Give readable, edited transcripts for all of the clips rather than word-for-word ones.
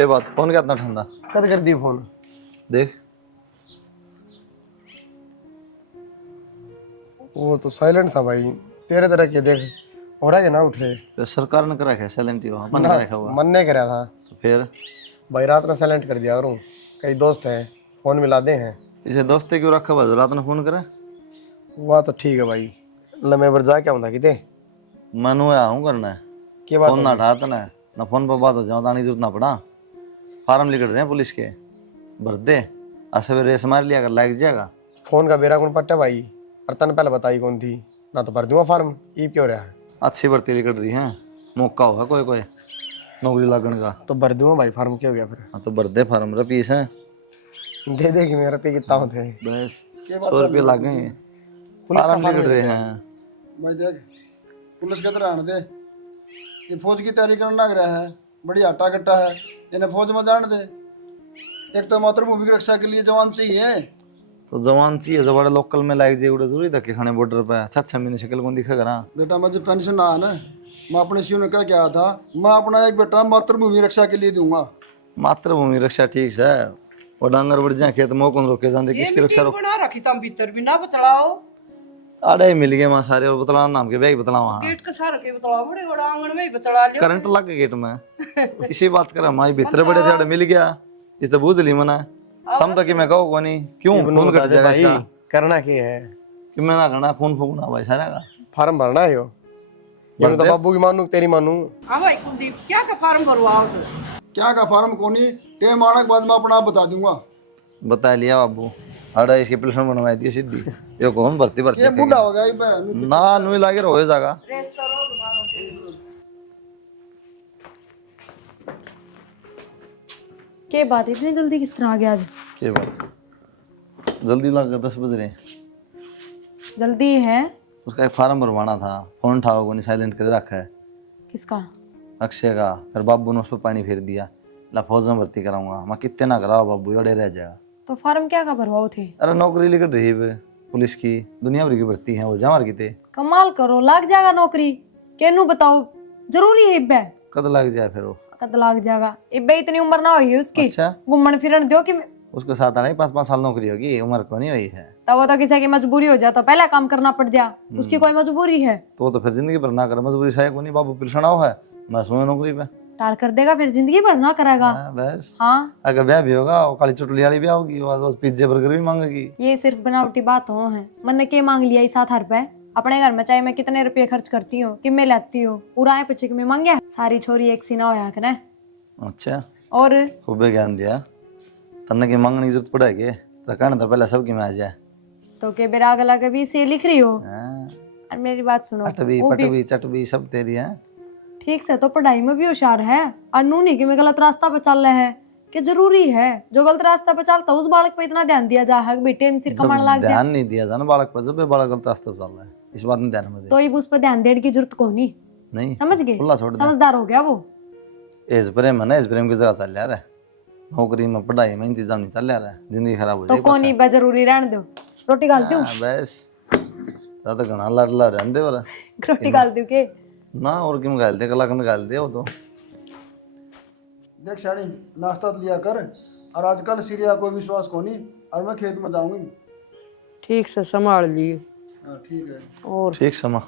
के बात फोन क्या इतना ठंडा कद कर दी फोन। देख। वो तो साइलेंट था भाई, तेरे तरह के देख हो रहा है ना उठे तो सरकार ने करा है साइलेंट ही बंद ना, कर रखा हुआ। मन नहीं करा था तो फिर भाई, रात में साइलेंट कर दिया करूँ। कई दोस्त हैं फोन मिला दे हैं। इसे दोस्ते क्यों रखा हुआ रात ने फोन करे। वह तो ठीक है भाई, लम्बे पर जा क्या होता किते मनु आया हूँ करना है। के बात फोन ना होगी। उठाता ना फोन पर बात हो जाओ तानी जरूरत ना पड़ा। फार्म लिख रहे हैं पुलिस के, भर दे। असर रेस मार लिया कर लाइक जाएगा। फोन का बेरा कौन पट्टा भाई, और तन पहले बताई कौन थी ना, तो भर दूंगा फार्म। ई क्यों रहा है, अच्छी भर्ती निकल रही है, मौका होगा कोई कोई नौकरी लगने का। तो भर दूंगा भाई फार्म। क्या हो गया फिर, हाँ तो भर दे फार्म रपीस है। दे दे कि मेरा पे कितना होते हैं। बस 100 रुपये लग गए। पुलिस का फार्म लिख फार्म रहे है। हैं। भाई देख, पुलिस के तरह आने दे। ये फौज की तैयारी करने लग रहा है, बड़ी आटा कट्टा है। इन्हें फौज में जान दे। एक तो मातृभूमि की रक्षा के लिए जवान चाहिए। तो जवान चाहिए जो बड़े लोकल में लाइक जाए उड़े जरूरी धक्के खाने बॉर्डर पे। 6 महीने शक्ल कौन दिखा करा। बेटा मुझे पेंशन ना आना, मैं अपने सीओ ने क्या कहा था, मैं अपना एक बेटा मातृभूमि रक्षा के लिए दूंगा। मातृभूमि रक्षा ठीक है, और डांगर बढ़ जाए खेत मोह कौन रोके जाते किसकी रक्षा रोक। बना रखी तुम भीतर भी ना बतलाओ। आड़े मिल गए वहाँ सारे, और बतला नाम के बैग बतला वहाँ। गेट का सारा के बतलाओ, बड़े बड़ा आंगन में ही बतला लियो। करंट लग गया गेट में। इसी बात कर हमारी भीतर बड़े थे आड़े मिल गया। इस तो बूझ ली मना तम तक कि मैं कहो को नहीं क्यों खून कट जाएगा भाई इसका। करना क्या है, कि मैं ना करना खून फूकना भाई सारा का। फार्म भरना है यो। ये तो बाबू की मानू तेरी मानू। हाँ भाई कुलदीप, क्या का फार्म भरवाओ से? क्या का फार्म कोनी, टेम आने के बाद मैं अपना आप बता दूंगा। बता लिया बाबू। अड़ा इसकी प्लेसमेंट बनवाई दी सीधी। ये कौन भर्ती भर्ती ये बूढ़ा हो गया ये बहन। ना नुई लागे हो जाएगा। रेस करो तुम्हारा। के बात इतनी जल्दी किस तरह आ गया आज? क्या बात जल्दी लग गया 10 बज रहे। जल्दी है? उसका एक फार्म भरवाना था, फोन उठाओ को नहीं साइलेंट कर रखा है। किसका? अक्षय का। फिर बाबू ने उस पर पानी फेर दिया। ला फौज में भर्ती कराऊंगा मैं, कितने ना कराओ बाबू अड़े रह जाएगा। तो फार्म क्या का भरवाओ थे? अरे नौकरी लिख रही है पुलिस की, दुनिया भर की भर्ती है वो जा मार की। कमाल करो, लाग जाएगा नौकरी। केनू बताओ, जरूरी है इब्बे? कद लग जाए फिर वो। कद लाग जाएगा इब्बे, इतनी उम्र ना हुई है उसकी। अच्छा घूमन फिरन दो कि उसके साथ आने 5-5 साल नौकरी होगी, उम्र को नहीं हुई है। तब वो तो किसी की मजबूरी हो जाए तो पहला काम करना पड़ जा। उसकी कोई मजबूरी है? तो वो तो फिर जिंदगी भर ना कर मजबूरी शायद को नहीं। बाबू पिलसना है मैं सुन नौकरी पे टाल कर देगा फिर जिंदगी भर ना करेगा। हाँ, बस हाँ, अगर ब्याह भी होगा वो काली चुटली वाली ब्याह होगी, वो पिज्जे बर्गर भी मांगेगी। ये सिर्फ बनावटी बात हो है। मैंने के मांग लिया इस 7,000 अपने घर में, चाहे मैं कितने रुपये खर्च करती हूँ कि मैं लेती हूँ, पूरा है पीछे में मांगे सारी छोरी एक सी ना होया करे। अच्छा और खूब ज्ञान दिया तन्ने की मांगने की जरूरत पड़ेगी तो कहना था पहले सबकी में आ जाए। तो के बेरा गला के भी से लिख रही हो। हाँ, और मेरी बात सुनो, अटवी वो भी पटवी चटवी सब तेरी है। ठीक से तो पढ़ाई में भी होशियार है, और नू नहीं कि मैं गलत रास्ता पे चल रहे हैं कि जरूरी है जो गलत रास्ता पे चलता उस बालक पे इतना ध्यान दिया जा है बेटे सिर जब कमाने लग ध्यान जाए नहीं दिया जाना बालक पर, जब ये बालक गलत रास्ते पर चल रहा है इस बात में ध्यान में दे। तो ये उस पर ध्यान देने की जरूरत को नहीं, समझ गए? खुला छोड़ दे। समझदार हो गया वो। एज प्रेम है ना, एज प्रेम की जगह चल रहा है। नौकरी में पढ़ाई में इंतजाम नहीं चल रहा है, जिंदगी खराब हो तो जाएगी। कौन ही जरूरी रहने दो, रोटी गाल दूं? बस ज्यादा घना लड़ रहने दे वाला रोटी गाल दूं के? ना और क्यों गाल दे, कलाकंद गाल दे वो तो। देख शानी, नाश्ता तो लिया कर। और आजकल सीरिया कोई विश्वास को नहीं, और मैं खेत में जाऊंगी। ठीक से संभाल लिए। हाँ ठीक है। और ठीक समा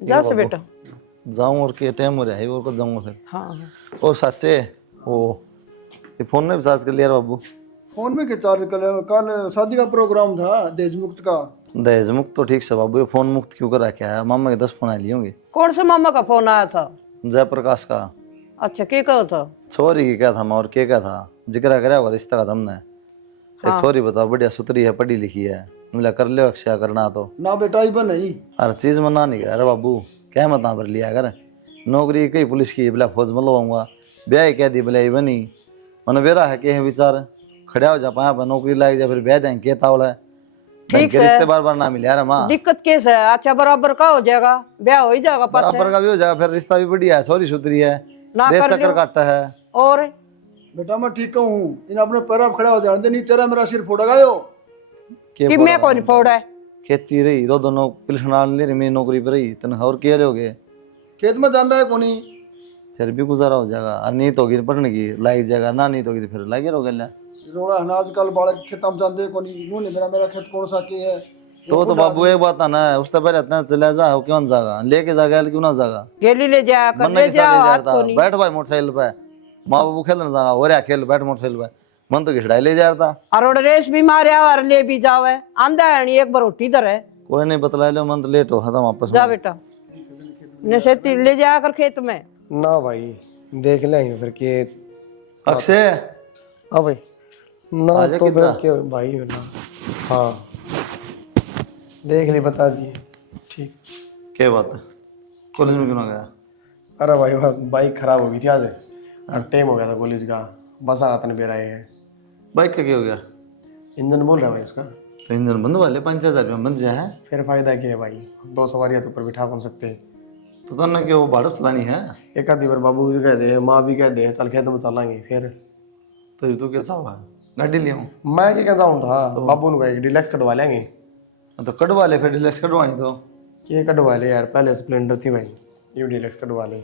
जा से बेटा। जाऊं और के टाइम हो रहा है और को जाऊंगा फिर। हाँ और सच्चे वो ये फोन में भी चार्ज कर लिया रे बाबू। फोन में क्या चार्ज कर, कल शादी का प्रोग्राम था दहेज मुक्त का। दहेज मुक्त तो ठीक से बाबू, ये फोन मुक्त क्यों करा क्या है। मामा के 10 फोन आ लिए होंगे। कौन से मामा का फोन आया था? जयप्रकाश का। अच्छा क्या कहा था? छोरी की क्या था और क्या क्या था, जिक्र कराया हुआ रिश्ता का हमने। एक छोरी बताओ बढ़िया सुतरी है, पढ़ी लिखी है, मिला कर ले अक्षय करना तो ना बेटा ही नहीं। हर चीज में ना नहीं अरे बाबू क्या मत भर लिया अगर नौकरी कई पुलिस की बिला फौज में लगाऊंगा, ब्याह कह दी बिला बनी मन बेरा है के विचार खड़ा हो जा पाया पर नौकरी लाग जाए फिर ब्याह जाएंगे के तावला है। ठीक है रिश्ते बार बार ना मिले यार माँ। दिक्कत कैस है? अच्छा बराबर का हो जाएगा, ब्याह हो ही जाएगा पाछे। बराबर का भी हो जाएगा, फिर रिश्ता भी बढ़िया है, छोरी सुतरी है, ना देश कर चक्कर लियो। काटता है। और बेटा मैं ठीक कहूँ, इन अपने पैर आप खड़ा हो जाने दे, नहीं तेरा मेरा सिर फोड़ेगा यो। कि मैं कौन फोड़ है? खेती रही दो दोनों पिलसना ले रही मेरी नौकरी पर रही तन और क्या लोगे। खेत में जाना है कोनी। फिर भी गुजारा हो जाएगा। और नीत होगी पढ़ने की लाइक जाएगा, ना नीत होगी तो फिर लाइक रहो गया। रोड़ा है ना आजकल बालक खेत में जाते को नहीं, यूं नहीं मेरा खेत कौन सा के है। तो बाबू एक बात आना है, उससे पहले इतना चले जा हो क्यों जाएगा, लेके जाएगा क्यों ना जाएगा। गेली ले जाया कर, मन ले के जाओ साथ ले हाथ जाता को नहीं। बैठ भाई मोटरसाइकिल पे, माँ बाबू खेलने जाएगा हो रहा खेल बैठ मोटरसाइकिल पे, मन तो घिसड़ाई ले जाता। और रेस भी मारे और ले भी जावे, आंधा है नहीं एक बार रोटी दर है। कोई नहीं बतला लो, मन तो लेट हो खत्म वापस जा बेटा नशेती ले जाया कर खेत में। ना भाई देख लेंगे फिर के। अक्षय हाँ भाई ना आजा तो कितना? देख के भाई हो ना। हाँ देख ली बता दिए ठीक। क्या बात है, कॉलेज में क्यों ना गया। अरे भाई बाइक खराब हो गई थी आज, और टाइम हो गया था कॉलेज का, बस आना था बेर आए हैं। बाइक का क्या हो गया। इंजन बोल रहा है भाई उसका। तो इंजन बंद वाले 5,000 रुपये बंद जाए हैं। फिर फायदा क्या है भाई, 2 सवारियाँ तो ऊपर बिठा कौन सकते। तो तन्ने क्यों भाड़प चलानी है। एक आधी बार बाबू भी कह दे, माँ भी कह दे, चल खेत में चलाएंगे फिर। तो ये तो कैसा हुआ गाड़ी ले आऊँ। मैं क्या जाऊँ था तो बाबू ने कहा कि डिलक्स कटवा लेंगे। तो कटवा ले फिर, डिलक्स कटवानी तो। ये कटवा ले यार, पहले स्प्लेंडर थी भाई, ये डिलक्स कटवा ले।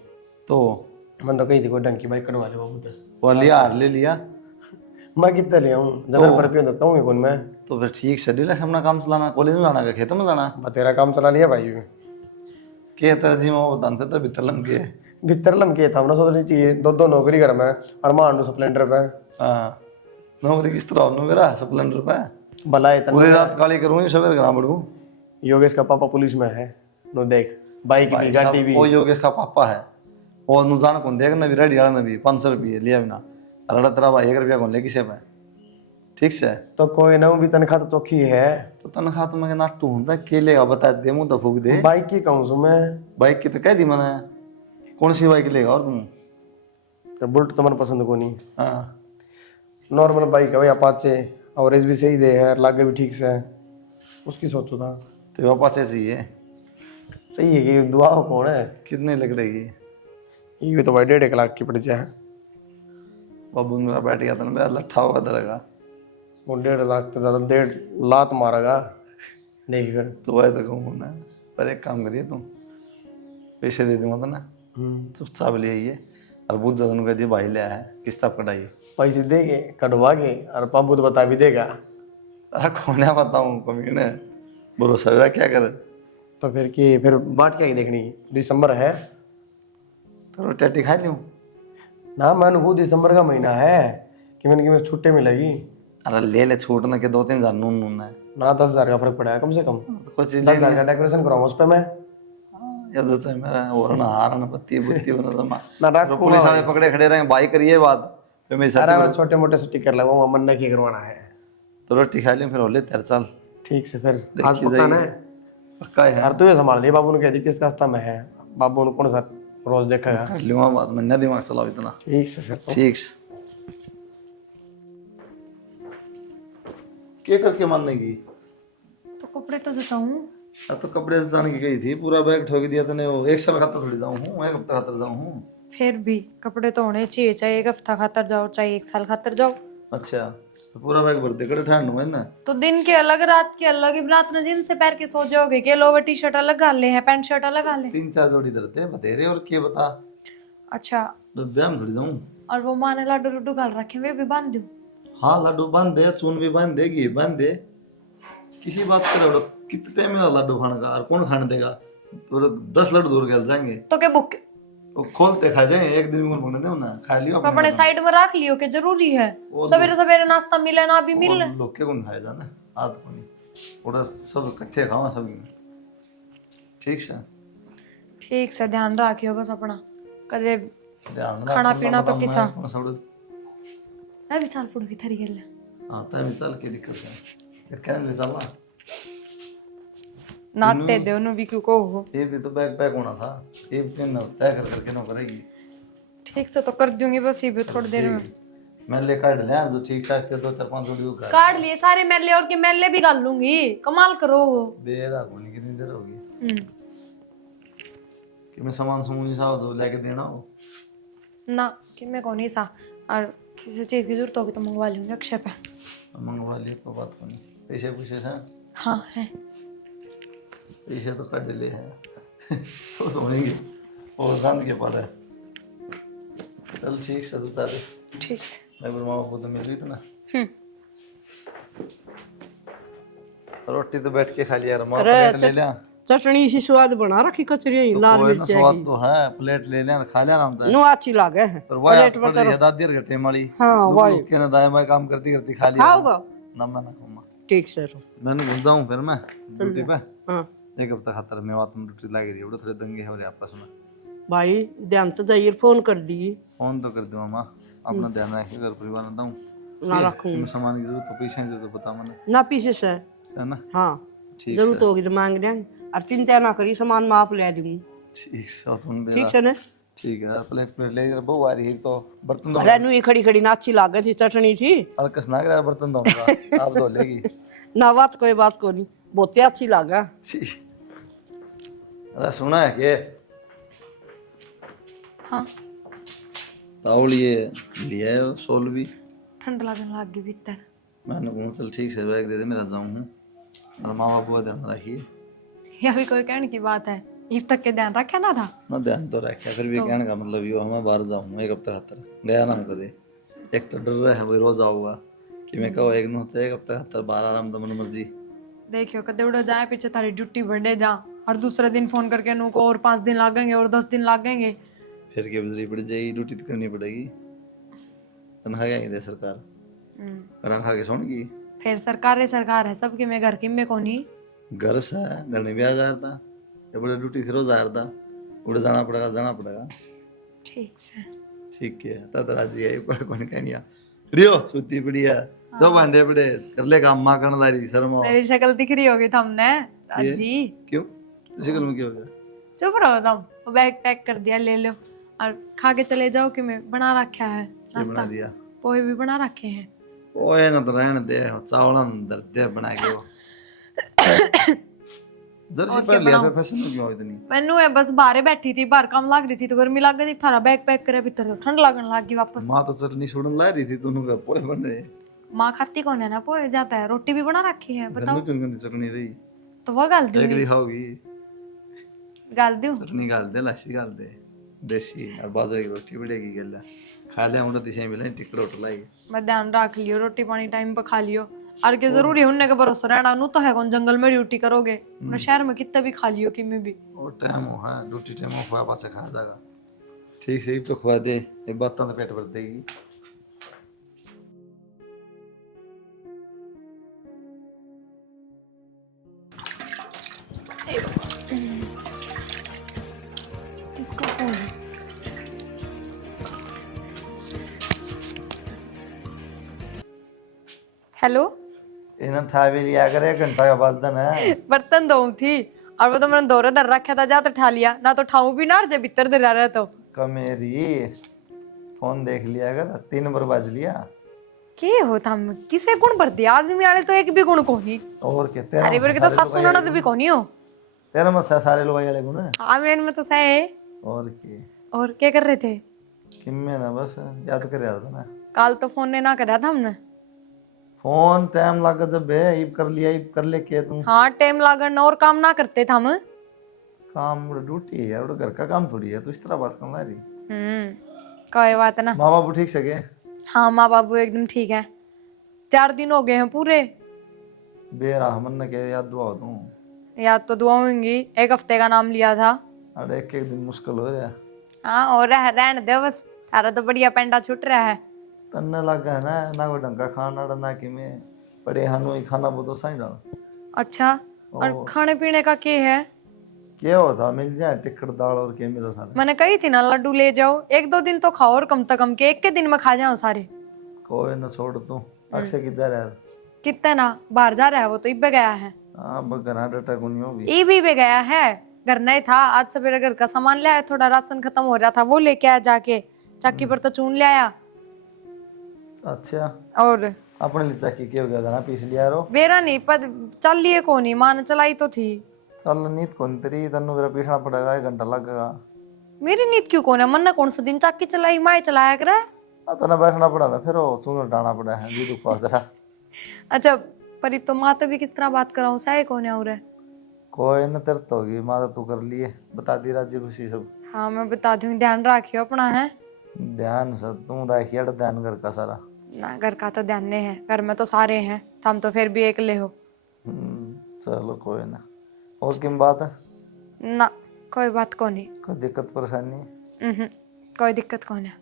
तो मन तो कही थी कोई ढंग की बाइक कटवा ले बाबू तो। वो लिया हार ले लिया। मैं कितना ले आऊँ जगह पर पियो तो कहूँगी कौन मैं। तो फिर ठीक से डिलक्स अपना काम चलाना, कॉलेज में जाना का खेत में जाना। तेरा काम चला लिया भाई। के तरह वो बता फिर तो भीतर लम के। भीतर लमके था, हमने सोचनी चाहिए 2 नौकरी कर मैं और मान स्प्लेंडर पे। हाँ नौकरी किस तरह हो मेरा स्प्लेंडर पे। भला इतना पूरी रात काली करूँगी सवेरे घर बढ़ू। योगेश का पापा पुलिस में है, नो देख बाइक भी गाड़ी भी। वो योगेश का पापा है, वो नुजान कौन देगा ना भी रेडी वाला भी 500 रुपये लिया बिना। अरे तेरा भाई 1 रुपया कौन ले किसे पे। ठीक से तो कोई ना भी तनख्वाह तो चौकी है। तो तनख्वाह तो मैं नाटू हूँ के लेगा बता दे, मुँह तो फूक दे। बाइक की कहूँ सो मैं। बाइक की तो कह दी मैंने, कौन सी बाइक लेगा और तुम। तो बुलेट तो मन पसंद को नहीं। हाँ नॉर्मल बाइक है भाई अपाचे, एवरेज भी सही दे है, लागे भी ठीक से है, उसकी सोचो था। तो अपाचे चाहिए। सही है कि दुआ हो कौन है। कितने लग रही। ये भी तो भाई 1.5 लाख की पड़ जाए। बाबू मेरा बैठ गया था ना, मेरा लट्ठा हुआ दरगा। वो 1.5 लाख तो ज़्यादा, 1.5 लात मारेगा देख फिर। तो वह तो कहूँ ना, पर एक काम करिए तुम, पैसे दे दूंगा तो ना चुपचाप ले आइए। और बहुत ज़्यादा कह दिए भाई ले आया है किस्त आप कटाइए। पैसे देंगे कटवा के, और पापू तो बता भी देगा। अरे खोने बताऊँ कमीने, भरोसा मेरा क्या करे। तो फिर कि फिर बाट क्या ही देखनी, दिसंबर है तो टैटी खा लूँ ना। मैंने वो दिसंबर का महीना है कि मैंने छुट्टी मिलेगी। अरे ले छूट ना के 2-3 हज़ार नून नून है ना 10,000 का फर्क पड़ा कम से कम। तो कुछ 10,000 का डेकोरेशन कराऊंगा उस पर मैं। या तो मेरा और ना हार ना पत्ती बुत्ती बना जमा ना तो रखूंगा पुलिस वाले पकड़े खड़े रहे भाई करिए बात। फिर मेरी अरे साथी मैं छोटे मोटे स्टिकर लगाऊंगा, मन नहीं करवाना है। तो रोटी खा लियो फिर होले तेरे चल। ठीक से फिर देखी आज पक्का ना जाएगी। पक्का है यार, तुझे संभाल दिया बाबू ने कह दी किस रास्ता में है। बाबू ने कौन सा रोज देखेगा। कर लूँगा बात, मैंने दिमाग चलाओ इतना। ठीक से फिर तो। ठीक से क्या करके मानने की। तो कपड़े तो जचाऊं। तो कपड़े से जाने की गई थी, पूरा बैग ठोक दिया तूने। वो एक साल खातर थोड़ी जाऊँ हूँ, 1 हफ्ता खातर जाऊँ हूँ। फिर भी कपड़े तो होने चाहिए, चाहे 1 हफ्ता खातर जाओ चाहे 1 साल खातर जाओ। अच्छा तो पूरा बैग भर दे कर ठान है ना। तो दिन के अलग रात के अलग, अब रात में जींस से पहन के सो जाओगे क्या? लोवर टी शर्ट अलग गाल ले हैं, पैंट शर्ट अलग गाल ले। 3-4 जोड़ी धरते हैं बतेरे और क्या बता। अच्छा डब्बे में थोड़ी जाऊँ। और वो माँ ने लाडू लड्डू गाल रखे, वे भी बांध दूं? हाँ लड्डू बांध दे, चून भी बांध दे, घी बांध दे। किसी बात कर कितने में लड्डू खाने का और कौन खाने देगा। तो 10 लड्डू दूर गल जाएंगे तो क्या बुक वो खोलते खा जाए, एक दिन में बोलने दो ना खा लियो अपने साइड में रख लियो के जरूरी है। सवेरे सवेरे नाश्ता मिले ना भी मिल रहा। लोग के कौन खाए जाना आद को नहीं, थोड़ा सब इकट्ठे खावा सब में। ठीक से ठीक से ध्यान रखियो बस अपना, कदे ध्यान रख, खाना पीना तो मैं किसा। कौन सा उड़- मैं भी चाल पुड़ की थरी गल। आता है चल के दिक्कत है फिर क्या ले चलना। नाटे दे उन्हें भी क्यों को हो। ये भी तो बैग पैक होना था, ये भी ना तय कर करके ना करेगी। ठीक से तो कर दूंगी बस, ये भी थोड़ी देर में मैं ले काट ले जो ठीक ठाक थे 2-4-5 जोड़ी का काट लिए सारे मैले, और के मैले भी गाल लूंगी। कमाल करो हो। बेरा होने कितनी देर होगी कि मैं सामान समूह सा जो लेके देना हो ना कि मैं कौन ही सा, और किसी चीज की जरूरत होगी तो मंगवा लूंगी अक्षय पे। मंगवा लिए कोई बात को नहीं। पैसे पूछे हैं हाँ है। पैसे तो कट ले हैं वो तो होंगे और दान के पर है। चल ठीक से तो सारे ठीक से। मैं मामा को तो मिल गई तो ना। रोटी तो बैठ के खा लिया, माँ प्लेट ले लिया। चटनी सी स्वाद बना रखी कचरी तो लाल कोई ना मिर्च स्वाद तो है, प्लेट ले लिया खा लिया हम तो। नो अच्छी लागे है पर वही प्लेट पड़ रही है दादी के टेम वाली। हाँ, वही। के ना दाएं बाएं काम करती करती खा लिया खाओगे ना। मैं ना खाऊंगा, ठीक से तो मैंने घुस जाऊं फिर मैं ड्यूटी पे। हाँ एक हफ्ता खातर मैं बात में ड्यूटी लगी रही, बड़े थोड़े दंगे हो रहे आपस में। भाई ध्यान से जाइए, फोन कर दी फोन तो कर दूँ मामा, अपना ध्यान रखिए, घर परिवार ना दूँ ना रखूंगी सामान की जरूरत तो पैसे की जरूरत बता मैंने, ना पीछे से है ना। हाँ ठीक जरूरत होगी तो मांग लेंगे, और चिंता ना करी सामान मैं आप ले दूंगी। ठीक से तुम ठीक है ना। ठीक है यार, प्लेट प्लेट ले यार, बहु आ रही है तो बर्तन धो। अरे नु खड़ी खड़ी ना अच्छी लागे थी चटनी थी, अलकस ना कर बर्तन धोऊंगा आप धो लेगी। ना बात कोई बात को नहीं, बहुत अच्छी लागा। अरे सुना है के हाँ ताउल ये लिया है सोल भी, ठंड लगने लग गई भीतर। मैंने कहा चल ठीक से बैग दे दे, मेरा जाऊँ हूँ और माँ बाप को ध्यान रखिए। ये भी कोई कहने की बात है, ईब तक के ध्यान रखा ना था। ना ध्यान तो रखा, फिर भी कहने का मतलब ये हमें बाहर जाऊँ एक हफ्ता खातर गया ना हम कदे। एक तो डर रहा है वही रोज आऊँगा कि मैं कहो एक न एक हफ्ता खातर बाहर आराम तो मन मर्जी। देखियो कदे उड़ा जाए पीछे थारी ड्यूटी बढ़े जा, और दूसरे दिन फोन करके नु को और 5 दिन लगेंगे और 10 दिन लगेंगे। फिर के बदली पड़ जाएगी, ड्यूटी तो करनी पड़ेगी। तनख्वाह क्या दे सरकार, रंखा के सुन की। फिर सरकार है सबके में, घर की में कोनी। घर से घर में भी आ जाया था, ये बड़े ड्यूटी थी रोज आया था, उड़े जाना पड़ेगा। ठीक से। ठीक है तब राजी है कौन कहनिया रियो सुती पड़ी है, दो भांडे पड़े कर ले काम, मां करने लारी शर्मा। मेरी शक्ल दिख रही होगी तुमने राजी। क्यों शक्ल में क्या हो गया? चुप रहो तुम, वो बैग पैक कर दिया, ले लो और खा के चले जाओ कि मैं बना रखा है क्या नाश्ता, बना दिया? पोहे भी बना रखे हैं। ओए ना तो रहने दे, चावल अंदर दे बना के वो जर्सी पर लिया फिर फैशन में क्यों इतनी? मैनू है बस बाहर बैठी थी, बाहर काम लग रही थी तो गर्मी लग गई थी, थारा बैग पैक करे भीतर तो ठंड लगने लग गई वापस। मां तो चटनी छोड़न ला रही थी, तूने का पोए बन रहे। माँ खाती कौन है ना, पोहे जाता है, रोटी भी बना रखी है। घर बताओ में क्यों गंदी चटनी रही? तो वो गाल एक दूंगी, ली खाओगी गाल दूं। चटनी गाल दे, लाशी गाल दे, देसी और बाजरे की रोटी बढ़ेगी गल्ला खा ले। हम दिशा मिले टिकट होटल आई, मैं ध्यान रख लियो, रोटी पानी टाइम पे खा लियो। और के जरूरी है उनने के भरोसा रहना, नु तो है कौन जंगल में ड्यूटी करोगे, अपने शहर में कितना भी खा लियो कि मैं भी। और टाइम हो है ड्यूटी टाइम हो खुआ पासे खा जाएगा। ठीक से तो खुआ दे, एक बात तो पेट भर देगी। किसका फोन है? हेलो, इन्हें था भी लिया करे, घंटा का बस दिन है। बर्तन धोऊं थी और वो तो मैंने दौरे दर रखा था, जा तो ठा लिया ना, तो ठाऊं भी ना और जे भीतर दे रहा तो कमेरी फोन देख लिया कर, 3 नंबर बज लिया। के होता हम किसे गुण भर दिया, आदमी वाले तो एक भी गुण कोनी। और के तेरा अरे के तो सासू ननद भी कोनी हो। तेरा मत सारे लोग वाले गुण है। हाँ मेन में तो सही। और के और क्या कर रहे थे? किम्मे ना बस याद कर रहा था ना। कल तो फोन ने ना करा था हमने। फोन टाइम लगा जब है, इब कर लिया, इब कर ले के तुम। हाँ टाइम लागन और काम ना करते थे हम। काम ड्यूटी है यार, घर का काम थोड़ी है, तो इस तरह बात करना रही। कोई बात ना। माँ बाबू ठीक सके? हाँ माँ बाबू एकदम ठीक है, 4 दिन हो गए हैं पूरे। बेरा हमन ने के याद दुआ तुम। याद तो दुआ होंगी, 1 हफ्ते का नाम लिया था। अरे एक दिन मुश्किल हो रहा है। हाँ और रहने दे बस, तारा तो बढ़िया पेंडा छूट रहा है। तन्ने लगा है ना कोई ढंग का खाना ना कि मैं पड़े हानो ही खाना बहुत सही डाल। अच्छा और खाने पीने का क्या है? क्या होता मिल जाए टिक्कर दाल और क्या मिला सारे। मैंने कही थी ना लड्डू ले जाओ, 1-2 दिन तो खाओ और कम से कम के 1 के दिन में खा जाओ सारे। कोई ना छोड़ तू, अक्षय की जा रहा है। कितना ना बाहर जा रहा है वो तो इब्बे गया है। हाँ बगरा डटा गुनियो भी। ई भी गया है, घर नहीं था, आज सवेरे घर का सामान ले आया, थोड़ा राशन खत्म हो रहा था वो लेके आया, जाके चक्की पर तो चून ले आया। अच्छा और अपने लिए चक्की क्या हो गया ना पीस लिया रो। बेरा नहीं पर चल लिए को नहीं, मान चलाई तो थी। चल नीत कौन तेरी तन्नू मेरा पीसना पड़ेगा, 1 घंटा लगेगा। मेरी नींद क्यों कौन है, मन ने कौन सा दिन चक्की चलाई, माए चलाया करे। तना बैठना पड़ा था, फिर वो सुन डाना पड़ा है जी दुख पास रहा। अच्छा पर अब तो माता भी किस तरह बात कराऊं, सही कौन है और कोई न तेरे तो होगी माता तू कर लिए, बता दी राजी खुशी सब। हाँ मैं बता दूंगी, ध्यान रखियो अपना है। ध्यान से तू रखिए ध्यान घर का सारा। ना घर का तो ध्यान नहीं है, घर में तो सारे हैं, हम तो फिर भी अकेले हो। चलो कोई ना। और किम बात है? ना कोई बात को नहीं। कोई दिक्कत परेशानी? कोई दिक्कत कौन है।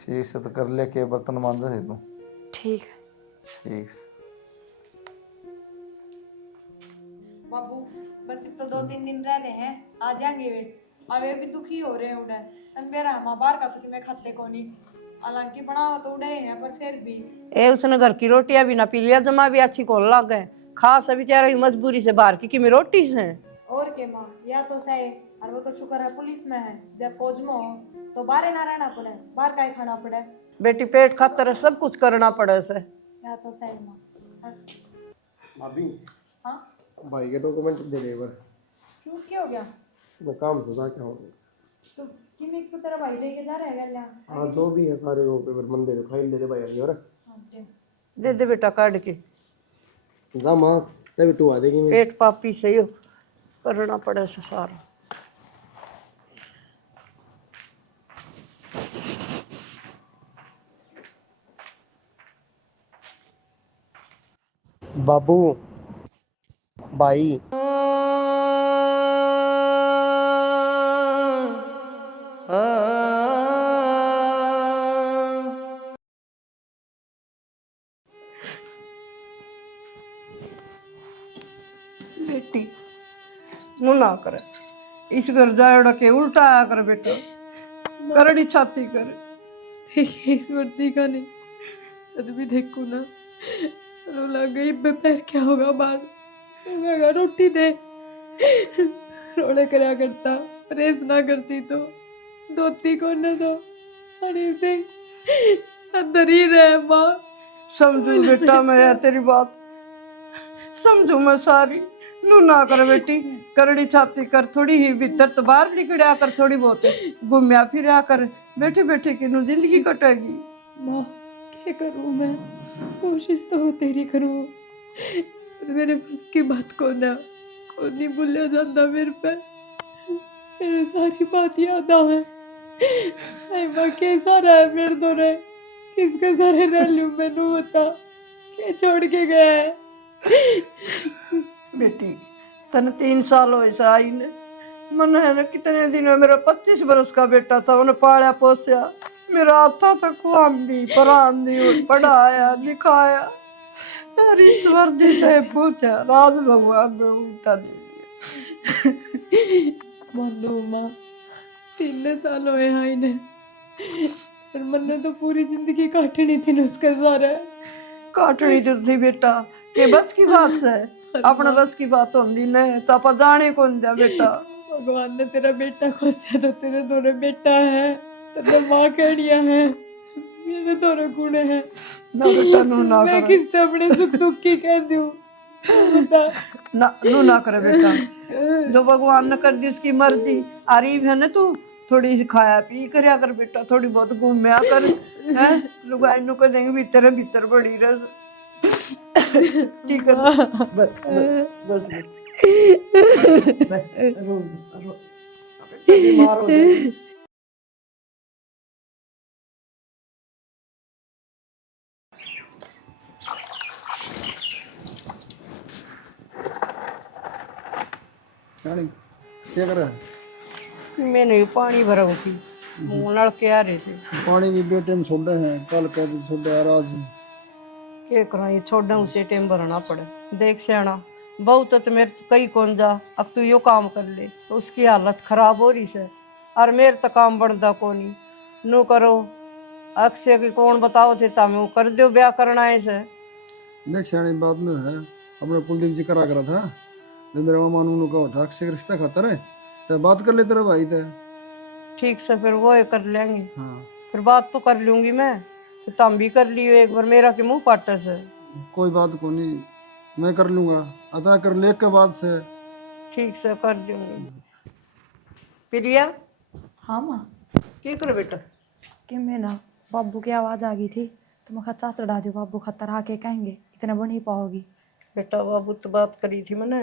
ठीक से तो कर ले के बर्तन मांजा थे तू। ठीक है ठीक से। बाबू, बस अब तो 2-3 दिन रह रहे हैं, आ जाएंगे वे। और वे भी दुखी हो रहे हैं उड़े तन बेरा हम बाहर का तो कि मैं खाते को नहीं, हालांकि बनावा तो उड़े हैं पर फिर भी। ए उसने घर की रोटियां भी ना पी लिया, जमा भी अच्छी को लग गए। खास बेचारा की मजबूरी से बाहर की में रोटी से। और के माँ, या तो सही। और वो तो शुक्र है पुलिस में है, जब फौज में हो तो बाहर ना रहना पड़े, बाहर का ही खाना पड़े। बेटी पेट खातर सब कुछ करना पड़े से। या तो सही माँ। भाभी, हाँ भाई के डॉक्यूमेंट दे दे एक क्यों, क्या हो गया? मैं काम से था क्या हो गया? तो कि मैं एक तो तेरा भाई लेके जा रहा है गल्या। हाँ जो भी है सारे वो पेपर मन दे दे, फाइल दे दे भाई अभी। और दे दे बेटा काट के। जा माँ, तभी तू आ देगी। मैं पेट पापी से हो करना पड़े से सारा। बाबू, भाई, बेटी नु ना करे, इस घर जाए के उल्टा आया कर बेटा, करड़ी छाती कर। देखिए इस वर्दी का नहीं, जब भी देखो ना रो लग गई पैर क्या होगा बाहर, होगा रोटी दे। रोड़े करा करता, प्रेस ना करती तो धोती को न दो, अरे देख अंदर ही रहे माँ। समझू बेटा मैं तेरी बात, समझू मैं सारी। नू ना कर बेटी, करड़ी छाती कर, थोड़ी ही भीतर तो बाहर निकड़ा कर, थोड़ी बहुत घूमया फिरा कर, बैठे बैठे की नू जिंदगी कटेगी। माँ क्या करूँ मैं, कोशिश तो तेरी करूँ पर मेरे बस की बात को ना, को नहीं भूलिया जाता मेरे पे, मेरे सारी बात याद आवे। ऐ माँ कैसा रहा है मेरे दो रे, किसके सारे रह लूँ मैनू बता, क्या छोड़ के गया है। बेटी तन 3 साल हो ऐसा आई ने, मन है ना कितने दिन में, मेरा 25 बरस का बेटा था, उन्हें पाला पोसा, मेरा हाथा तक खुआम दी परान दी, पढ़ाया लिखाया, और ईश्वर जी से पूछा, राज भगवान ने उल्टा दे दिया। मानो माँ 3 साल होए हैं इन्हें, पर मन्ने तो पूरी जिंदगी काटनी थी न उसके सारे। काटनी तो थी बेटा, ये बस की बात है, अपना बस की बात होती नहीं तो आप जाने कौन दिया बेटा। भगवान ने तेरा बेटा खोसा तो तेरे दोनों बेटा है, तेरे माँ कड़िया है, मेरे दोनों गुणे हैं। ना बेटा नू ना मैं करे, किससे अपने सुख दुख की कह दूं, बता। ना नू ना करे बेटा, जो भगवान ने कर दी उसकी मर्जी। आरीफ है ना तू, थोड़ी सी खाया पी करया कर बेटा, थोड़ी बहुत घूमया कर, है लुगाई नु को देंगे भीतर भीतर बड़ी रस। ठीक है बस बस बस बस रो रो, बेटा बीमार हो जाएगी। यानी क्या कर रहा है? मैंने पानी भरा हुआ थी, मुंह नलके आ रहे थे। पानी भी बेटे में छोड़े हैं, कल कह भी छोड़े यार आज। क्या करा, ये छोड़ने उसे टाइम भरना पड़े। देख सियाना बहुत तो मेरे कई कौन जा, अब तू यो काम कर ले, तो उसकी हालत खराब हो रही से, और मेरे तो काम बनता को नहीं। नो करो अक्षय की कौन बताओ थे, तामे वो कर दो ब्याह करना है से। देख सियानी बात न है, अपने कुलदीप जी करा करा था, जो मेरा मामा नू कहा था अक्षय का रिश्ता खातर है, तो बात कर ले तेरा भाई थे। ठीक से फिर वो कर लेंगे, हाँ फिर बात तो कर लूंगी मैं, तो तुम भी कर लियो एक बार, मेरा के मुंह पाटे से। कोई बात को नहीं, मैं कर लूँगा, अदा कर ले के बाद से। ठीक से कर दूंगी। प्रिया हाँ माँ, क्या करे बेटा? कि मैं ना बाबू की आवाज़ आ गई थी तो मैं खच्चा चढ़ा दी, बाबू खतर आके कहेंगे इतना बन ही पाओगी। बेटा बाबू तो बात करी थी मैंने,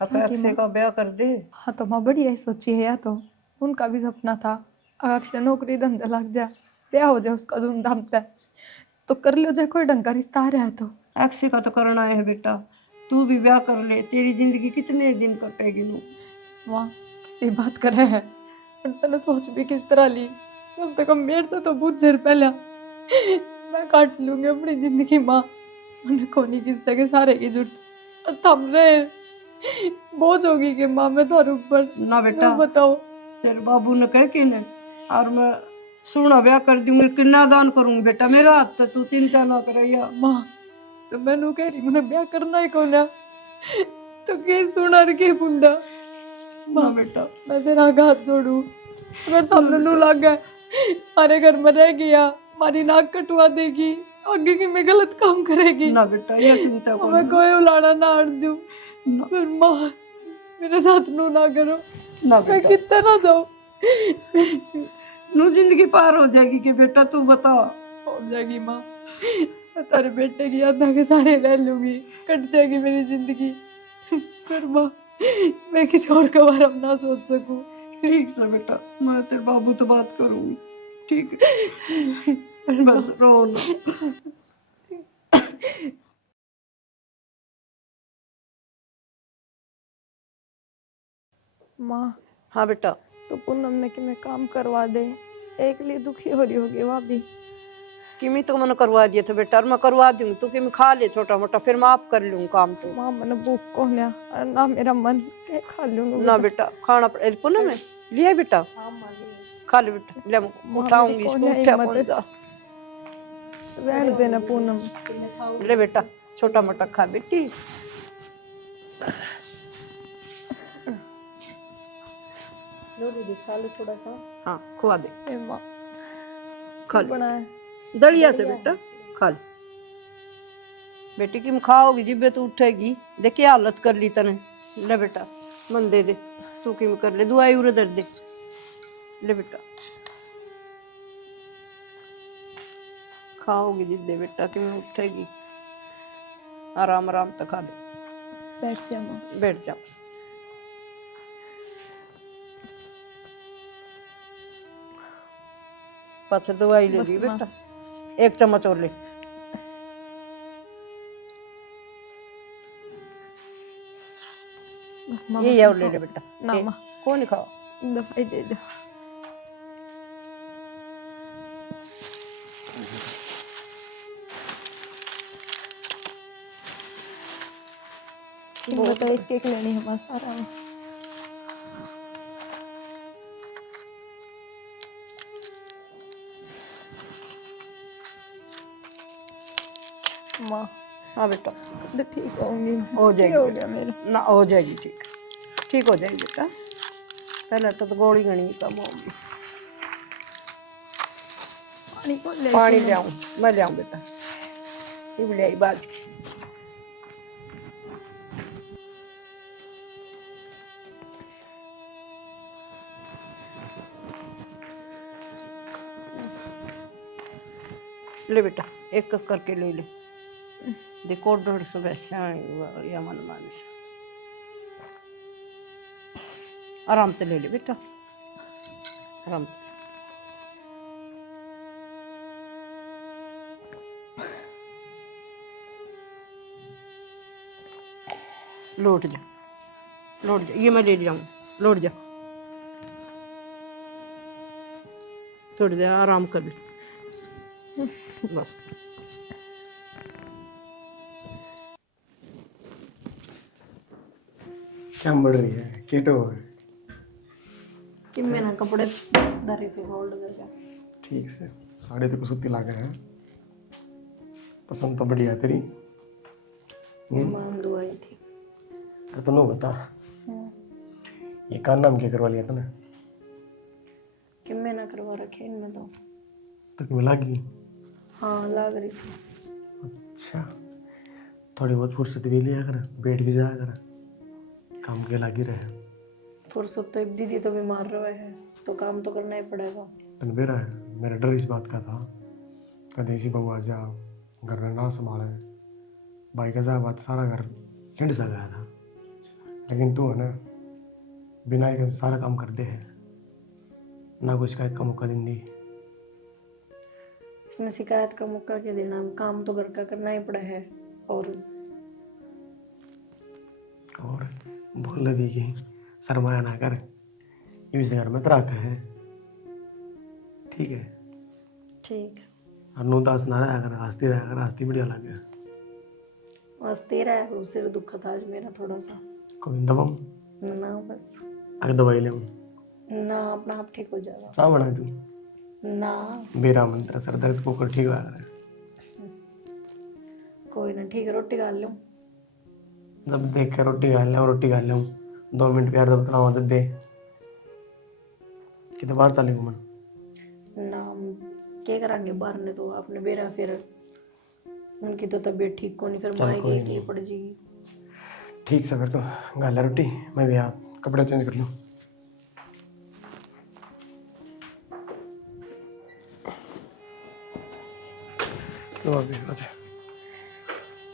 अक्षय का ब्याह कर दे। हाँ तो माँ बढ़िया ही सोची है, या तो उनका भी सपना था अक्षय नौकरी धंधा लग जा, ब्याह हो जाए उसका धूमधाम से, तो कर लो जाए, कोई ढंग का रिश्ता आ रहा है तो। अक्षय का तो करना है बेटा, तू भी ब्याह कर ले, तेरी जिंदगी कितने दिन कटेगी नू। माँ किसी बात करे है, पर तने सोच भी किस तरह ली, कम से कम मेरे से तो पूछ जर पहला। मैं काट लूंगी अपनी जिंदगी माँ, मैंने कोनी किस्से के सारे की जरूरत और थम रहे बोझ होगी कि माँ मैं थारू ऊपर ना बेटा, मैं बताओ। तेरे बाबू ने कह के ने, और मैं सोना ब्याह कर दूंगी, किन्ना दान करूंगी बेटा, मेरा हाथ तो तू चिंता ना करैया। माँ तो मैंने कह रही मैंने ब्याह करना ही कौन है, तो के सुना के बुंडा। ना बेटा, मैं तेरा आगे हाथ जोड़ू, अगर थमने नू लग गए हमारे घर में रह गया, हमारी नाक कटवा देगी, आगे की मैं गलत काम करेगी, ना बेटा, ये चिंता को मैं कोई उलाड़ा ना आड़ दूं। ना, पर माँ मेरे साथ नू ना करो, ना मैं बेटा, कितना ना जाऊं। नू जिंदगी पार हो जाएगी कि बेटा, तू बता। हो जाएगी माँ, मैं तेरे बेटे की यादा के सारे रह लूंगी, कट जाएगी मेरी जिंदगी। पर माँ मैं किसी और के बारे में ना सोच सकूं। ठीक से बेटा, मैं तेरे बाबू से बात करूंगी, ठीक है। बस रो ना। माँ हाँ बेटा, तो पूनम ने कि मैं काम करवा दे, एक लिए दुखी हो रही होगी भाभी। किमी तो मैंने करवा दिया था बेटा, और मैं करवा दूंगी, तू किमी खा ले छोटा मोटा, फिर मैं आप कर लूँ काम तो। माँ मैंने भूख को ना ना मेरा मन के खा लूंगा ना बेटा, खाना पड़े पुनः में लिया बेटा, खा ले बेटा, ले मैं उठाऊंगी इसको, उठा कौन जा। रहने देना पूनम। ले बेटा, छोटा मोटा खा बेटी। खा लो थोड़ा सा। हाँ खुआ दे, ए माँ खा ले बनाए दलिया से बेटा, खा ले बेटी, किम खाओगी जिब्बे तो उठेगी, देखिए हालत कर ली तने। ले बेटा मन दे दे, तू किम कर ले, दुआई उरे दर्द दे, ले बेटा खाओगी जिद्दे बेटा, किम उठेगी, आराम आराम तो खा ले, बैठ जा माँ। बैठ जाओ। पाछे दवाई ले बस ली माँ। बेटा, एक चम्मच और ले। बस माँ ये और ले ले बेटा, ना ए, माँ कौन खाओ। दवाई दे दो। बहुत तो एक एक लेनी है बस सारा में। माँ हाँ बेटा, तो ठीक होंगी, हो जाएगी हो बेटा। गया मेरा। ना हो जाएगी, ठीक ठीक हो जाएगी बेटा, पहले तो गोली गणी कम होगी। पानी कौन ले पानी ले आऊं, मैं ले आऊं बेटा, ये भी ले आई बाज की। ले बेटा, एक एक करके ले ले, देखो 150 पैसे आएंगे या मन मान से, आराम से ले ले बेटा, आराम से। लौट जा, लौट जा, ये मैं ले जाऊं, लौट जा, छोड़ दे, आराम कर ले बस। क्या बढ़ रही है केटो है? कि मैंने कपड़े धरे थे होल्ड करके। ठीक से साढ़े पे कुछ लागे हैं, पसंद तो बढ़िया है तेरी। मां दुआई थी। अरे तो नो बता, ये का नाम क्या करवा लिया तूने? कि मैंने करवा रखे इनमें तो क्यों लगी? हाँ लग रही थी। अच्छा, थोड़ी बहुत फुर्सत भी लिया कर, बैठ भी जाया कर, काम के लागी रहे। फुर्सत तो एक दीदी तो बीमार रहे हैं, तो काम तो करना ही पड़ेगा। तन बेरा है, मेरा डर इस बात का था कभी ऐसी बहू आ जा घर में ना संभाले, भाई का बात सारा घर हिंड सा गया था, लेकिन तू है ना बिना ही सारा काम कर दे है, ना कुछ का एक का मौका दिन दी, इसमें शिकायत का मौका क्या देना, काम तो घर का करना ही पड़ा है। और बोल लगी कि शर्माया ना कर, इस घर में तो रखा है, ठीक है। ठीक है, और नू दास ना रहा कर, हंसती रहा कर, हंसती बढ़िया लगे। बस तेरा है, उससे भी दुख था आज मेरा थोड़ा सा। कोई दबाऊं? ना बस आगे दवाई ले ना, अपना आप ठीक हो जाएगा। चाह बना तू ना मेरा मंत्र सर दर्द को ठीक लग रहा है। कोई ना, ठीक है, रोटी खा लो। जब देख के रोटी खा ले, रोटी खा ले 2 मिनट प्यार दब तना जब दे कितने बार चले घूमन ना क्या करांगे बाहर ने, तो आपने बेरा फिर उनकी तो तबीयत ठीक को नहीं, फिर चल माएगी कोई एक लिए नहीं। पड़ जाएगी। ठीक से फिर तो गाला रोटी, मैं भी आप कपड़े चेंज कर लूँ। लो अभी अच्छा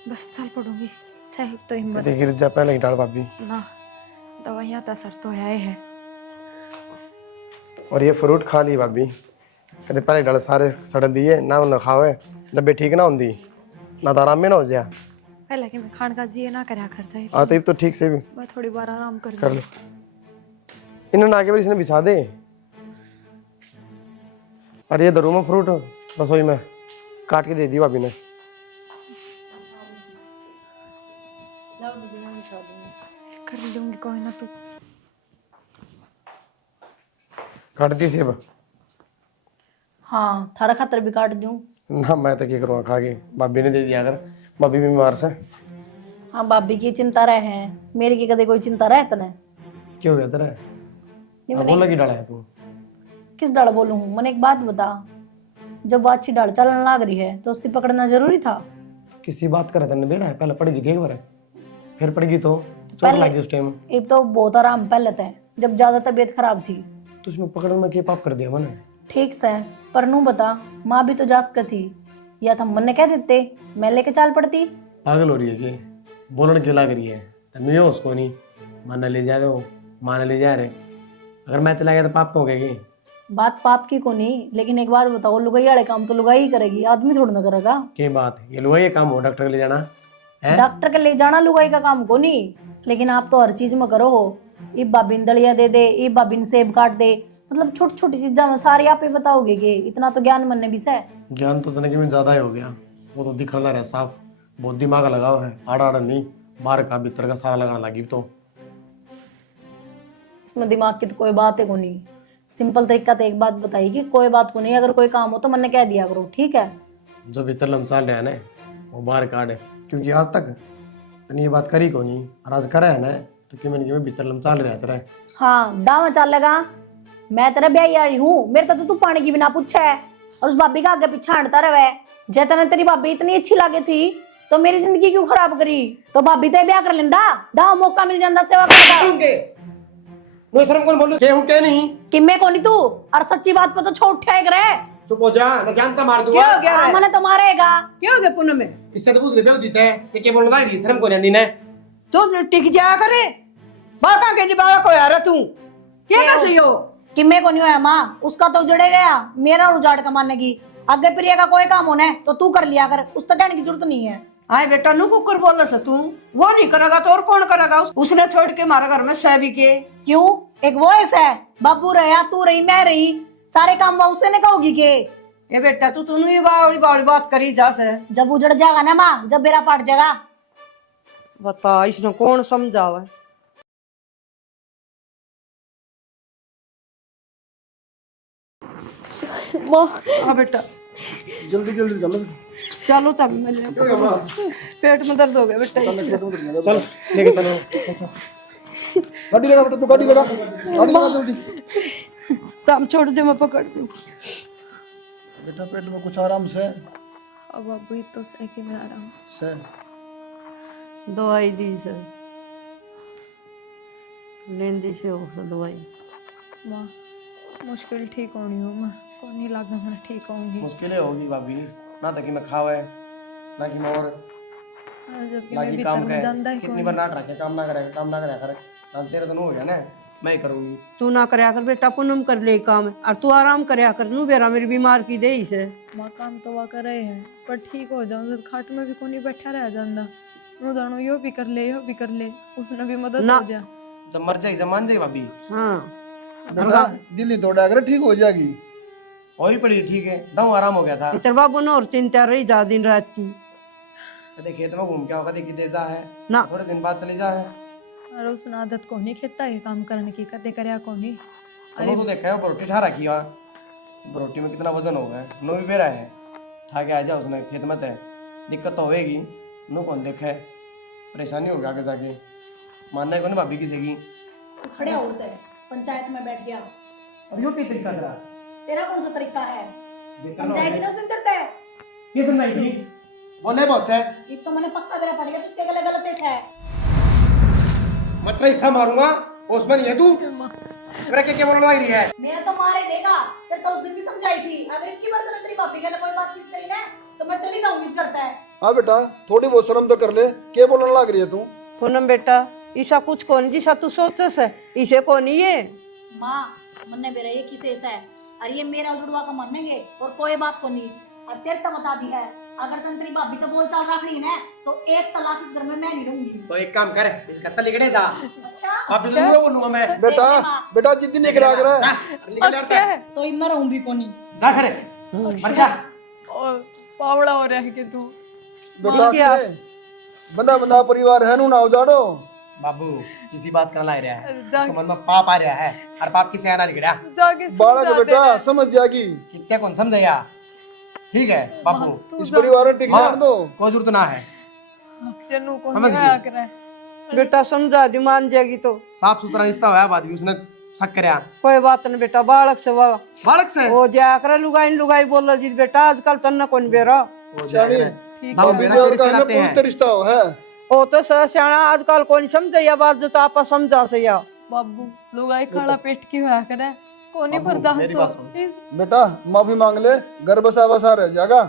बस चल पड़ूंगी, सही तो हिम्मत कहते गिर जा पहले ही डाल भाभी। ना, दवाइयाँ तो असर तो है ही है। और ये फ्रूट खा ली भाभी, कहते पहले डाल सारे सड़ दिए ना, उन्हें खावे जब ठीक ना होंगी ना, तो आराम में ना हो जाए। पहले कि मैं खान का जी ना करया करता है, हाँ तो तो ठीक से भी मैं थोड़ी बार आराम कर लो। इन्हें आगे भी इसने बिछा दे। और ये धरू में फ्रूट रसोई में काट के दे दी भाभी ने। कर लूंगी, कोई ना तू। काट दी सेब? हाँ, थारा खातर भी काट दूं? ना मैं तो क्या करूँगा खा के, भाभी ने दे दिया कर, भाभी भी बीमार से। हाँ, भाभी की चिंता रहे, मेरी की कदे कोई चिंता रहे तने? क्यों हो गया तेरा? ये अब बोला कि डाला है तू? किस डाल बोलूं? मैंने एक बात बता, जब वो अच्छी डाल चलने लग रही है तो उसकी पकड़ना जरूरी था। किसी बात कर तने बेड़ा है, पहले पड़गी थी एक बार, फिर पड़गी तो चोट पहले- लगी उस टाइम। एक तो बहुत आराम पहले थे, जब ज्यादा तबीयत खराब थी। तो उसमें पकड़ में क्या पाप कर दिया मैंने? ठीक से, पर नू बता, माँ भी तो जास का थी, या था मन ने कह देते मैं लेके चाल पड़ती। पागल हो रही है कि बोलने क्यों लग रही है? तुम यो उसको नहीं माना ले जा रहे हो, माना ले जा रहे, अगर मैं चला गया तो पाप कहोगे? बात पाप की को नहीं, लेकिन एक बात बताओ, लुगाई वाले काम तो लुगाई ही करेगी, आदमी थोड़ा ना करेगा। क्या बात ये लो, ये काम हो डॉक्टर के ले जाना है? डॉक्टर के ले जाना लुगाई का काम को नहीं, लेकिन आप तो हर चीज में करो हो। ये बाबिन दलिया दे दे, ये बाबिन सेब काट दे, मतलब छोटी छोटी चीजा में सारी आप ही बताओगे कि इतना तो ज्ञान मन ने भी से। ज्ञान तो तने कि में ज्यादा ही हो गया, वो तो दिखना रहा साफ, बहुत दिमाग लगाओ है, आड़ा आड़ा नहीं, बाहर का भीतर का सारा लगाना लगी तो। इसमें दिमाग की तो कोई बात है को नहीं, सिंपल तरीका तो एक बात बताई कि कोई बात को नहीं, अगर कोई काम हो तो मन ने कह दिया करो, ठीक है? जो भीतर लमचाल रहा है ना वो बाहर काट, क्योंकि आज तक मैंने ये बात करी को नहीं, और आज करा है ना तो कि मैंने भीतर लमचाल रहा तेरा। हाँ, दावा चलेगा, मैं तेरा ब्याही आई हूँ, मेरे तो तू पानी की बिना पूछा है, और उस भाभी का आगे पीछे हटता रहे। जैसे तने तेरी भाभी इतनी अच्छी लगे थी तो मेरी जिंदगी क्यों खराब करी? तो भाभी ते ब्याह कर लेंदा, दाव मौका मिल जाता सेवा करने नो शर्म कौन बोलू के हूं के नहीं? कि मैं कोनी तू, और सच्ची बात पर तो छोड़ उठाए करे। चुप हो जा, न जानता मार दूंगा। क्या हो गया है? मैंने तो मारेगा। क्या हो गया पूनम में? इससे तो पूछ ले बेव जीता है कि क्या बोलना है, शर्म को नहीं आंदी ने। तो टिक जाया करे, बाका के निभाया को यार तू क्या कर सही हो? कि मैं को नहीं होया माँ, उसका तो उजड़े गया, मेरा उजाड़ का मानने की। आगे प्रिया का कोई काम होना है तो तू कर लिया कर, उस तक कहने की जरूरत नहीं है। आए बेटा नू कुकर बोल रहा तू, वो नहीं करेगा तो और कौन करेगा? उसने छोड़ के मारा घर में सभी के। क्यों? एक वॉइस है, बाबू रहा, तू रही, मैं रही, सारे काम वो उससे ने कहोगी के? ये बेटा तू तूने ये बावली बावली बात करी जा से। जब उजड़ जाएगा ना माँ, जब बेरा पाट जाएगा। बता इसने कौन समझावा? हाँ बेटा जल्दी जल्दी चलो, चलो तब मिलने पेट में दर्द हो गया बेटा। चल लेके चलो। गाड़ी लगा बेटा, तू गाड़ी लगा जल्दी। तब छोड़ दे, मैं पकड़ लूं। बेटा पेट में कुछ आराम से अब अभी तो सही कि मैं आराम से दवाई दी सर, नींद से हो दवाई। माँ मुश्किल ठीक होनी हो माँ, को नहीं लगा मैं ठीक होंगी। मुश्किलें होगी भाभी, ना तो कि मैं खावे ना कि मैं और जबकि ना मैं कि भीतर काम में करे, जानता ही कितनी कौन। बार नाट रखे काम ना करे ना तेरे तो हो गया ना मैं करूंगी। तू ना करया कर बेटा, पूनम कर ले काम और तू आराम करया कर। नू बेरा मेरी बीमार की दे इसे। माँ काम तो वह कर रहे हैं पर ठीक हो जाऊं जब खाट में भी कोनी बैठा रह जांदा। नो दानो यो भी कर ले, यो भी कर ले, उसने भी मदद ना। हो जा। जब मर जाए जब मान जाए भाभी। हाँ बेटा दिल नहीं तोड़ा कर, ठीक हो जाएगी। हो ही पड़ी, ठीक है, दाऊ आराम हो गया था। तेरे बाबू ने और चिंता रही जा दिन रात की। कदे खेत में घूम के आओ, कदे किते जा है ना। थोड़े दिन बाद चले जा है। और उसने आदत कोनी खेता है काम करने की, कदे करया कोनी। तो देखा है रोटी ठा रखी है, रोटी में कितना वजन होगा, नो भी बेरा है, ठा के आ जा उसने खेत में है। दिक्कत तो होएगी, नो कौन देखा है, परेशानी होगी आगे जाके, मानना है कौन भाभी किसी की। तू खड़े हो उठते पंचायत में बैठ गया। अब यो किस तरीका था, तेरा कौन सा तरीका है? पंचायत ने उस दिन करता है। किस नहीं थी बोले बहुत से एक तो मैंने पक्का मेरा पड़ गया, तो उसके गले गलत है। मत हिस्सा मारूंगा, उसमें नहीं है तू। मेरा क्या बोलने लग रही है? मेरा तो मारे देगा। तेरे तो उस दिन भी समझाई थी, अगर इनकी बार तेरी भाभी के लिए कोई बातचीत करी ना तो मैं चली जाऊंगी। इस करता है। हाँ बेटा थोड़ी बहुत शर्म तो कर ले, क्या बोलने लग रही है तू? पूनम बेटा ईसा कुछ कौन जिसा तू सोचस है, इसे कौन ये माँ मन्ने मेरा एक ही शेष है और ये मेरा जुड़वा का मानेंगे और कोई बात को नहीं। और तेरे तो बता दी है, अगर तुम तेरी भाभी तो बोल चाल रखनी है ना तो एक तलाक इस घर में मैं नहीं रहूंगी। तो एक काम कर, इसका तल लिखड़े जा। अच्छा आप तो बोलूंगा मैं। बेटा बेटा जिद्दी नहीं करा कर। अच्छा तो मैं रहूंगी को नहीं। जा करे मर जा। और पावड़ा हो रहा है कि तू बेटा बंदा बंदा परिवार है नू ना उजाड़ो। बाबू किसी बात करना लग रहा है, जा उसके मन में पाप आ रहा है, और पाप किसे आना लिख रहा। जाके बालक बेटा समझ जाएगी। कितने कौन समझेगा, ठीक है बाबू, इस परिवार में टिकने दो, कोई जरूरत ना है। अक्षर नु को समझ नहीं गई। कर रहा है। बेटा समझा दी, मान जाएगी तो साफ सुथरा रिश्ता हुआ बाद भी उसने शक करया। कोई बात नहीं बेटा, बालक से वाह बालक से वो जाया कर। लुगाई लुगाई बोल जी बेटा, आजकल तन्ना कौन बेरा हो जाएगा। ठीक बाबू है बेरा और के रिश्ते कहने लाते हैं। पूछते रिश्ता हो है। ओ तो सियाणा आजकल कौन समझैया बात, जो तो आपा समझा से या बाबू लोग आई खाड़ा पेट की होया करे कोनी बाबू, बर्दाश्त मेरी बात सुन। हो। बेटा माफी मांग ले, घर बसा बसा रह जाएगा।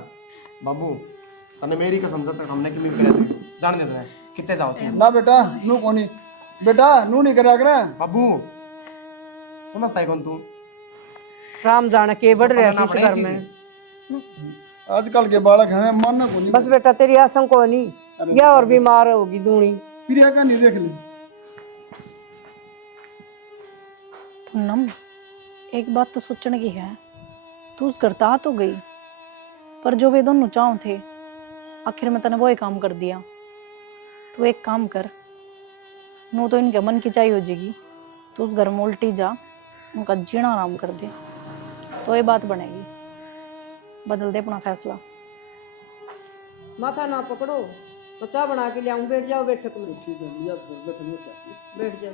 बाबू तने मेरी कसम से तक हमने किमी करे थे जान दे सुने कितने जाओ से। ना बेटा नू कोनी, बेटा नू नहीं करा कर। बाबू समझता है कौन तू, राम जाने के बढ़ रहा पता ना इस पड़े घर चीज़। में। आजकल के बालक है मानना कोनी। बस बेटा तेरी आसम को नहीं, या और बीमार होगी दूनी। प्रिया का नहीं देख ले। पूनम एक बात तो सोचने की है, तू उस घर ता तो गई पर जो वे दोनों चाव थे आखिर में तने वो ही काम कर दिया। तू एक काम कर, नू तो इनके मन की चाहिए हो जाएगी, तू उस घर में उल्टी जा, उनका जीना आराम कर दे तो ये बात बनेगी। बदल दे अपना फैसला। माथा ना पकड़ो, बच्चा बना के लियाऊं, बैठ जाओ बैठक में। ठीक है लिया बैठ जाओ।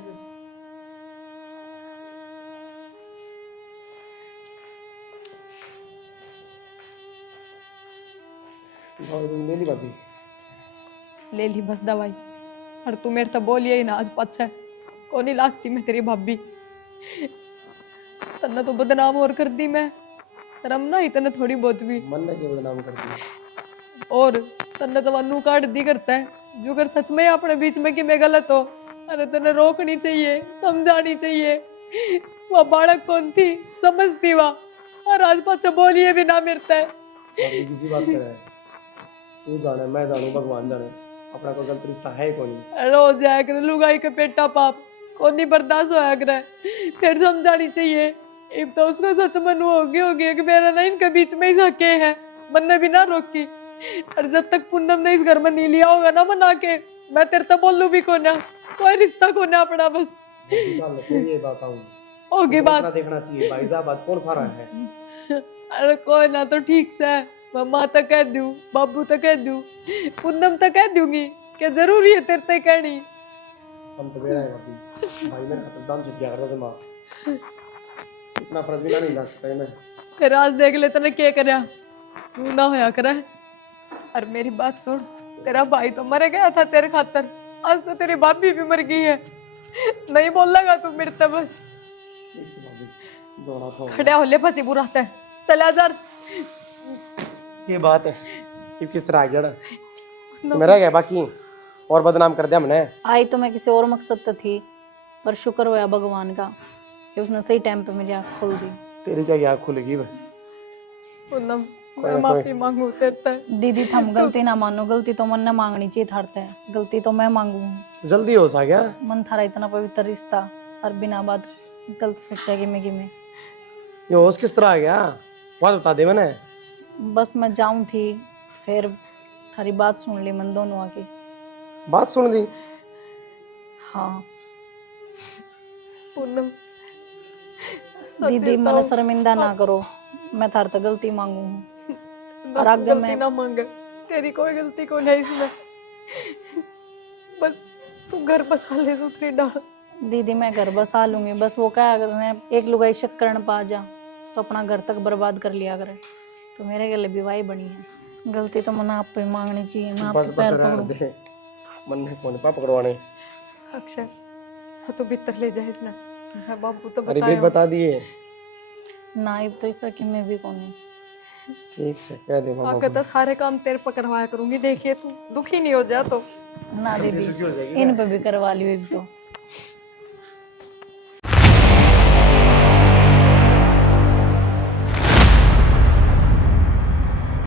ले ली भाभी। ले ली बस दवाई, और तू मेरे तो बोलिए ही ना आज पछे कोनी लागती मैं तेरी भाभी। तन्ने तो बदनाम और कर दी मैं, शर्म ना ही तन्ने थोड़ी बहुत भी। मन ने क्यों बदनाम कर दिया? और तन्ने तो वनु काट दी करता है, जो अगर सच में अपने बीच में कि मैं गलत हो, अरे तन्ने रोकनी चाहिए, समझानी चाहिए। वह बालक कौन थी समझती वह, और आज पाछे बोलिए भी ना मिलता है। भाभी किसी बात करे, तू जाने मैं जानू भगवान जाने, अपना कोई गलत रिश्ता है कौन। रो जाया करे लुगाई के पेटा पाप कोनी बर्दाश्त होया करे, फिर समझानी चाहिए। अब तो उसको सच मन होगी कि मेरा ना इनके बीच में ही सके है, मन ने भी ना रोकी। और जब तक पूनम ने इस घर में नहीं लिया होगा ना मना के, मैं तेरे तो बोलू भी कोना, कोई रिश्ता कोना अपना। बस ये बात होगी बात, देखना चाहिए भाई साहब, बात कौन सा रहा है। अरे कोई ना तो ठीक से है, मम्मा तो कह दूं, बाबू तो कह दूं, पूनम तो कह दूंगी क्या जरूरी है तेरे ते कहनी। हम तो गए हैं भाई मैं खतरदाम छुट गया कर मां, इतना फर्ज भी नहीं जा सकता मैं। फिर आज देख ले तने क्या करया, तू ना होया करे। और मेरी बात सुन, तेरा भाई तो मर गया था तेरे खातर, आज तो तेरी भाभी भी मर गई है। नहीं बोलेगा तू मेरे से बस खड़ा होले फंसी बुरा है, चला जा। ये बात है कि किस तरह आ गया तो मेरा क्या बाकी और बदनाम कर दिया हमने। आई तो मैं किसी और मकसद से थी, पर शुक्र होया भगवान का कि उसने सही टाइम पे मेरी आँख खोल दी। तेरी क्या आँख खुलेगी भाई? पूनम मैं माफी मांगू तेरे से। दीदी थम गलती ना मानो, गलती तो मन ने मांगनी चाहिए थारते है, गलती तो मैं मांगू। जल्दी हो सा क्या? मन थारा इतना पवित्र रिश्ता और बिना बात गलत सोचा कि मैं ये होश किस तरह आ गया? बात बता दे मैंने। बस मैं जाऊं थी, फिर थारी बात सुन ली मन दोनों आके। बात सुन दी? हाँ पूनम दीदी मैंने शर्मिंदा ना करो, मैं थार तो गलती मांगू हूँ। और बस आगे गलती मैं ना मांग, तेरी कोई गलती को नहीं इसमें। बस तू घर बसा ले सुथरी डाल। दीदी मैं घर बसा लूंगी, बस वो क्या अगर मैं एक लुगाई शक करने पा जा तो अपना घर तक बर्बाद कर लिया करे, तो मेरे गले विवाही बनी है। गलती तो मैंने आप पे मांगनी चाहिए, मैं बस आपके बस पैर रहने पकड़ूं। दे, मन में कौन पा पकड़वाने। अक्षय हाँ तो भीतर ले जाए इसने। हाँ बाबू तो अरे बताया भी बता दिए। नाइब तो ऐसा कि मैं भी कौन है। ठीक से कह दे बाबा आके तो सारे काम तेरे पर करवाया करूंगी, देखिए तू दुखी नहीं हो जा तो। ना दीदी इन पे भी करवा लियो एक तो।